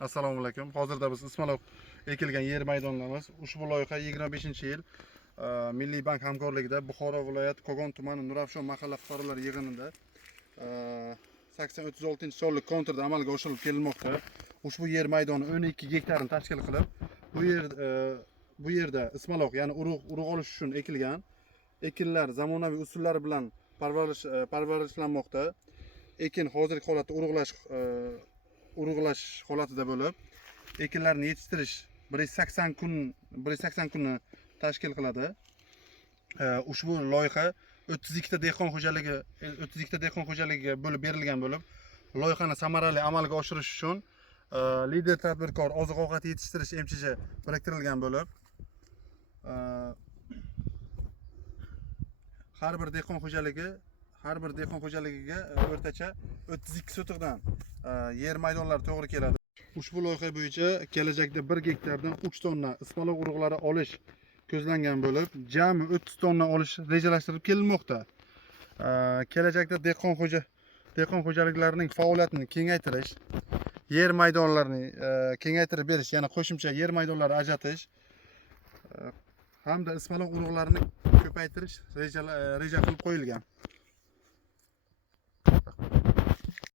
Assalomu alaykum. Hozirda biz Ismaloq ekilgan yer maydonidamiz. Ushbu loyiha 25-yil Milliy bank hamkorligida Buxoro viloyati Kogon tumani Nurafshon mahalla fuqarolar yig'inida 8036-sonli kontrda amalga oshirilib kelinmoqda. Ushbu yer maydoni 12 gektarni tashkil qilib, bu yerda Ismaloq, ya'ni urug' olish uchun ekilgan. Ekinlar zamonaviy usullar bilan parvarishlanmoqda. Ekin hozirgi holatda urug'lash holatida bo'lib, ekinlarni yetishtirish 180 kunni tashkil qiladi. Ushbu loyiha 32 ta dehqon xo'jaligiga bo'lib berilgan bo'lib, loyihani samarali amalga oshirish uchun lider tadbirkor oziq-ovqat yetishtirish MChJ biriktirilgan bo'lib, har bir dehqon xo'jaligiga o'rtacha 32 sotiqdan yer maydonlari to'g'ri keladi. Ushbu loyiha bo'yicha kelajakda 1 gektardan 3 tonna Ismaloq urug'lari olish ko'zlangan bo'lib, jami 30 tonna olish rejalashtirib kelinmoqda. Kelajakda dehqon xo'jaliklarining faoliyatini kengaytirish, yer maydonlarini kengaytirib berish, ya'ni qo'shimcha yer maydonlari ajratish hamda Ismaloq urug'larini ko'paytirish reja qilib qo'yilgan.